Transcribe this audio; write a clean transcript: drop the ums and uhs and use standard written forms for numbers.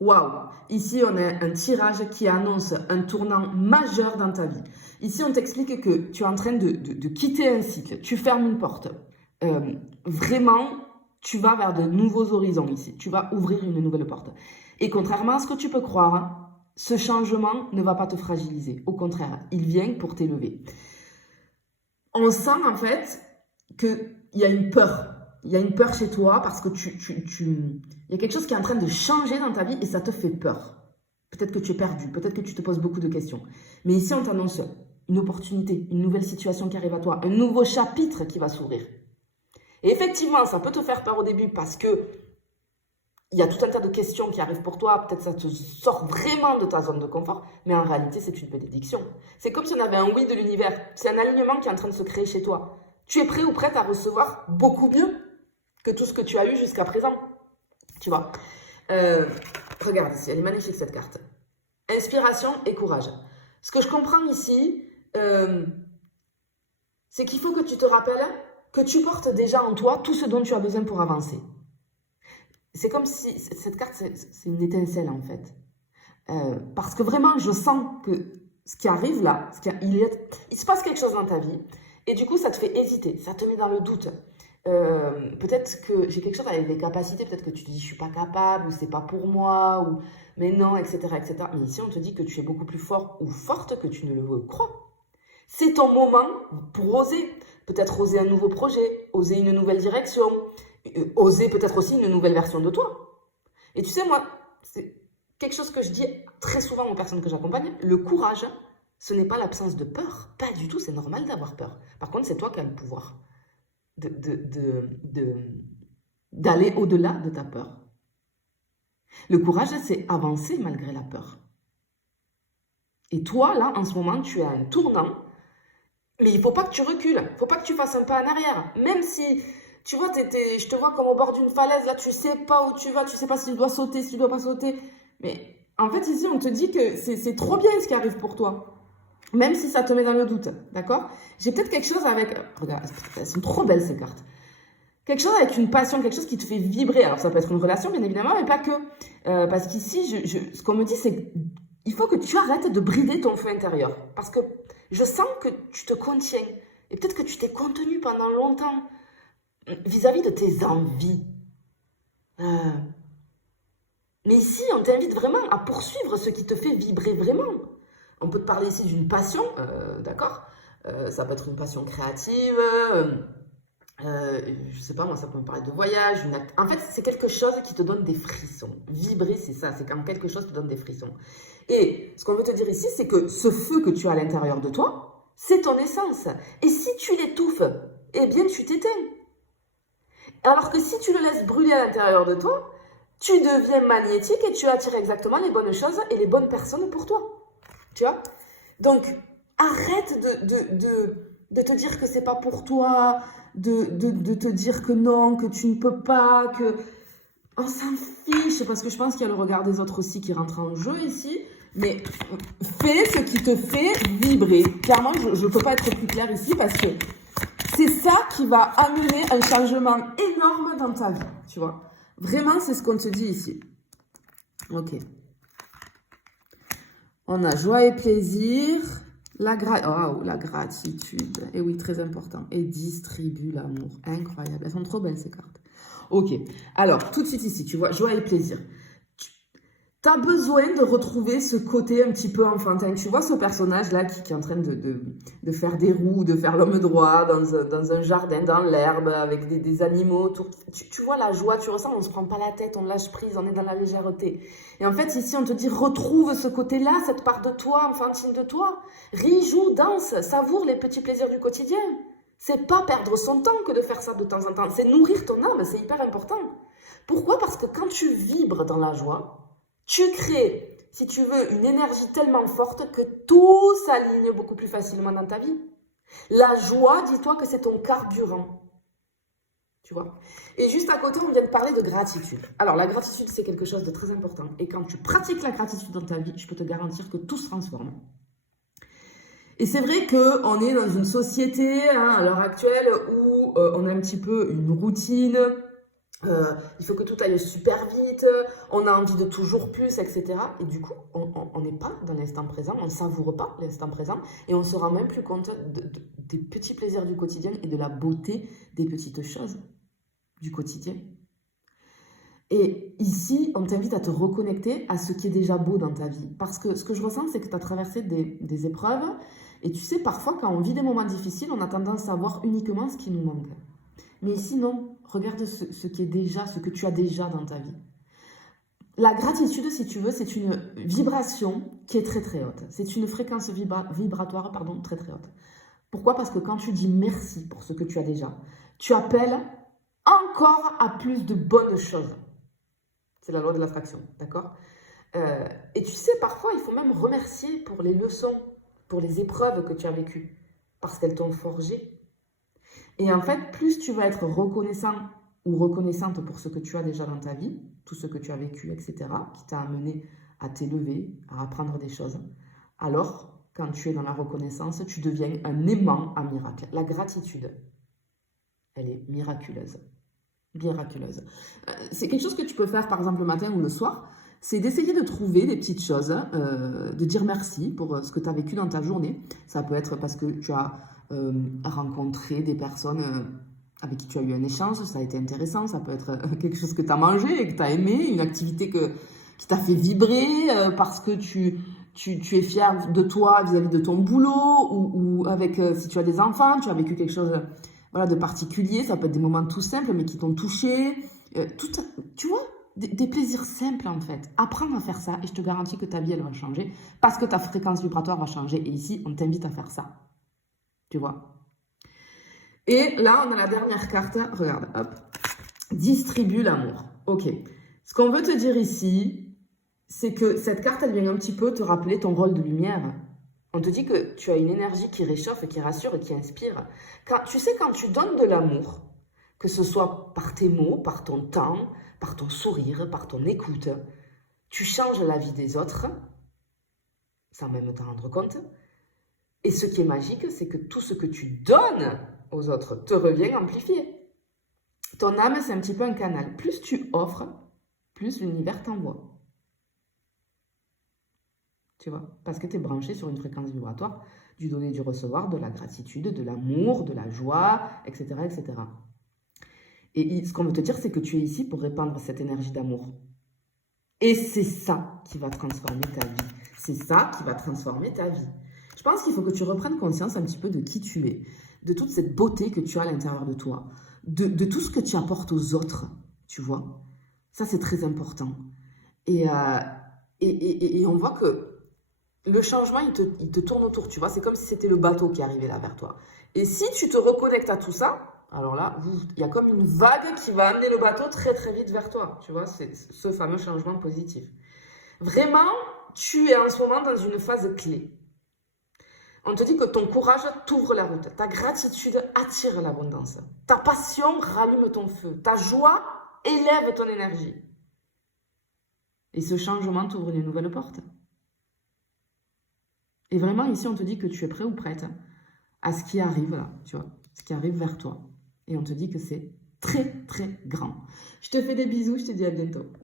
Waouh! Ici, on a un tirage qui annonce un tournant majeur dans ta vie. Ici, on t'explique que tu es en train de quitter un cycle. Tu fermes une porte. Vraiment, tu vas vers de nouveaux horizons ici. Tu vas ouvrir une nouvelle porte. Et contrairement à ce que tu peux croire, hein, ce changement ne va pas te fragiliser. Au contraire, il vient pour t'élever. On sent en fait qu'il y a une peur. Il y a une peur chez toi parce que il y a quelque chose qui est en train de changer dans ta vie et ça te fait peur. Peut-être que tu es perdu, peut-être que tu te poses beaucoup de questions. Mais ici, on t'annonce une opportunité, une nouvelle situation qui arrive à toi, un nouveau chapitre qui va s'ouvrir. Et effectivement, ça peut te faire peur au début parce que il y a tout un tas de questions qui arrivent pour toi. Peut-être ça te sort vraiment de ta zone de confort, mais en réalité, c'est une bénédiction. C'est comme si on avait un oui de l'univers. C'est un alignement qui est en train de se créer chez toi. Tu es prêt ou prête à recevoir beaucoup mieux que tout ce que tu as eu jusqu'à présent. Tu vois. Regarde ici, elle est magnifique cette carte. Inspiration et courage. Ce que je comprends ici, c'est qu'il faut que tu te rappelles que tu portes déjà en toi tout ce dont tu as besoin pour avancer. C'est comme si cette carte, c'est une étincelle en fait. Parce que vraiment, je sens que ce qui arrive là, il se passe quelque chose dans ta vie, et du coup, ça te fait hésiter, ça te met dans le doute. Peut-être que j'ai quelque chose avec des capacités, peut-être que tu te dis je suis pas capable, ou c'est pas pour moi, ou mais non, etc., etc. Mais ici, on te dit que tu es beaucoup plus fort ou forte que tu ne le crois. C'est ton moment pour oser. Peut-être oser un nouveau projet, oser une nouvelle direction, oser peut-être aussi une nouvelle version de toi. Et tu sais, moi, c'est quelque chose que je dis très souvent aux personnes que j'accompagne, le courage, ce n'est pas l'absence de peur. Pas du tout, c'est normal d'avoir peur. Par contre, c'est toi qui as le pouvoir d'aller au-delà de ta peur. Le courage, c'est avancer malgré la peur. Et toi, là, en ce moment, tu es à un tournant, mais il ne faut pas que tu recules, il ne faut pas que tu fasses un pas en arrière. Même si, tu vois, je te vois comme au bord d'une falaise, là, tu ne sais pas où tu vas, tu ne sais pas si tu dois sauter, si tu ne dois pas sauter. Mais en fait, ici, on te dit que c'est trop bien ce qui arrive pour toi. Même si ça te met dans le doute, d'accord? J'ai peut-être quelque chose avec... Regarde, elles sont trop belles ces cartes. Quelque chose avec une passion, quelque chose qui te fait vibrer. Alors ça peut être une relation, bien évidemment, mais pas que. Parce qu'ici, ce qu'on me dit, c'est qu'il faut que tu arrêtes de brider ton feu intérieur. Parce que je sens que tu te contiens. Et peut-être que tu t'es contenu pendant longtemps vis-à-vis de tes envies. Mais ici, on t'invite vraiment à poursuivre ce qui te fait vibrer vraiment. On peut te parler ici d'une passion, d'accord? Ça peut être une passion créative, je sais pas, moi, ça peut me parler de voyage. En fait, c'est quelque chose qui te donne des frissons. Vibrer, c'est ça, c'est quand quelque chose te donne des frissons. Et ce qu'on veut te dire ici, c'est que ce feu que tu as à l'intérieur de toi, c'est ton essence. Et si tu l'étouffes, eh bien, tu t'éteins. Alors que si tu le laisses brûler à l'intérieur de toi, tu deviens magnétique et tu attires exactement les bonnes choses et les bonnes personnes pour toi. Tu vois? Donc, arrête de te dire que c'est pas pour toi, de te dire que non, que tu ne peux pas, que... On s'en fiche, parce que je pense qu'il y a le regard des autres aussi qui rentre en jeu ici. Mais fais ce qui te fait vibrer. Clairement, je ne peux pas être plus claire ici parce que c'est ça qui va amener un changement énorme dans ta vie, tu vois. Vraiment, c'est ce qu'on te dit ici. Ok. On a joie et plaisir, la gratitude, et oui, très important, et distribue l'amour, incroyable, elles sont trop belles ces cartes. Ok, alors, tout de suite ici, tu vois, joie et plaisir. Tu as besoin de retrouver ce côté un petit peu enfantin. Tu vois ce personnage-là qui est en train de faire des roues, de faire l'homme droit dans un jardin, dans l'herbe, avec des animaux autour. Tu vois la joie, tu ressens, on ne se prend pas la tête, on lâche prise, on est dans la légèreté. Et en fait, ici, on te dit, retrouve ce côté-là, cette part de toi, enfantine de toi. Ris, joue, danse, savoure les petits plaisirs du quotidien. C'est pas perdre son temps que de faire ça de temps en temps. C'est nourrir ton âme, c'est hyper important. Pourquoi? Parce que quand tu vibres dans la joie, tu crées, si tu veux, une énergie tellement forte que tout s'aligne beaucoup plus facilement dans ta vie. La joie, dis-toi que c'est ton carburant. Tu vois? Et juste à côté, on vient de parler de gratitude. Alors, la gratitude, c'est quelque chose de très important. Et quand tu pratiques la gratitude dans ta vie, je peux te garantir que tout se transforme. Et c'est vrai qu'on est dans une société, à l'heure actuelle, où on a un petit peu une routine, il faut que tout aille super vite, on a envie de toujours plus, etc. Et du coup, on n'est pas dans l'instant présent, on ne savoure pas l'instant présent et on ne se rend même plus compte des petits plaisirs du quotidien et de la beauté des petites choses du quotidien. Et ici, on t'invite à te reconnecter à ce qui est déjà beau dans ta vie. Parce que ce que je ressens, c'est que tu as traversé des épreuves. Et tu sais, parfois, quand on vit des moments difficiles, on a tendance à voir uniquement ce qui nous manque. Mais ici, non. Regarde ce qui est déjà, ce que tu as déjà dans ta vie. La gratitude, si tu veux, c'est une vibration qui est très très haute. C'est une fréquence vibratoire, pardon, très très haute. Pourquoi? Parce que quand tu dis merci pour ce que tu as déjà, tu appelles encore à plus de bonnes choses. C'est la loi de l'attraction, d'accord? Et tu sais, parfois, il faut même remercier pour les leçons, pour les épreuves que tu as vécues, parce qu'elles t'ont forgé. Et en fait, plus tu vas être reconnaissant ou reconnaissante pour ce que tu as déjà dans ta vie, tout ce que tu as vécu, etc., qui t'a amené à t'élever, à apprendre des choses, alors, quand tu es dans la reconnaissance, tu deviens un aimant à miracle. La gratitude, elle est miraculeuse. Miraculeuse. C'est quelque chose que tu peux faire par exemple le matin ou le soir, c'est d'essayer de trouver des petites choses, de dire merci pour ce que tu as vécu dans ta journée. Ça peut être parce que tu as rencontré des personnes avec qui tu as eu un échange, ça a été intéressant, ça peut être quelque chose que tu as mangé et que tu as aimé, une activité qui t'a fait vibrer parce que tu es fier de toi vis-à-vis de ton boulot ou avec, si tu as des enfants, tu as vécu quelque chose voilà, de particulier, ça peut être des moments tout simples mais qui t'ont touché, tu vois, des plaisirs simples en fait. Apprends à faire ça et je te garantis que ta vie elle va changer parce que ta fréquence vibratoire va changer et ici on t'invite à faire ça, tu vois. Et là on a la dernière carte, regarde, hop, distribue l'amour. Ok, ce qu'on veut te dire ici, c'est que cette carte elle vient un petit peu te rappeler ton rôle de lumière. On te dit que tu as une énergie qui réchauffe, qui rassure et qui inspire. Tu sais, quand tu donnes de l'amour, que ce soit par tes mots, par ton temps, par ton sourire, par ton écoute, tu changes la vie des autres, sans même t'en rendre compte. Et ce qui est magique, c'est que tout ce que tu donnes aux autres te revient amplifié. Ton âme, c'est un petit peu un canal. Plus tu offres, plus l'univers t'envoie. Tu vois, parce que tu es branché sur une fréquence vibratoire du donner, du recevoir, de la gratitude, de l'amour, de la joie, etc., etc. Et ce qu'on veut te dire, c'est que tu es ici pour répandre cette énergie d'amour. Et c'est ça qui va transformer ta vie. C'est ça qui va transformer ta vie. Je pense qu'il faut que tu reprennes conscience un petit peu de qui tu es, de toute cette beauté que tu as à l'intérieur de toi, de tout ce que tu apportes aux autres, tu vois. Ça, c'est très important. Et on voit que le changement, il te tourne autour, tu vois. C'est comme si c'était le bateau qui arrivait là vers toi. Et si tu te reconnectes à tout ça, alors là, il y a comme une vague qui va amener le bateau très très vite vers toi, tu vois. C'est ce fameux changement positif. Vraiment, tu es en ce moment dans une phase clé. On te dit que ton courage t'ouvre la route. Ta gratitude attire l'abondance. Ta passion rallume ton feu. Ta joie élève ton énergie. Et ce changement t'ouvre une nouvelle porte. Et vraiment, ici, on te dit que tu es prêt ou prête à ce qui arrive là, tu vois, ce qui arrive vers toi. Et on te dit que c'est très, très grand. Je te fais des bisous, je te dis à bientôt.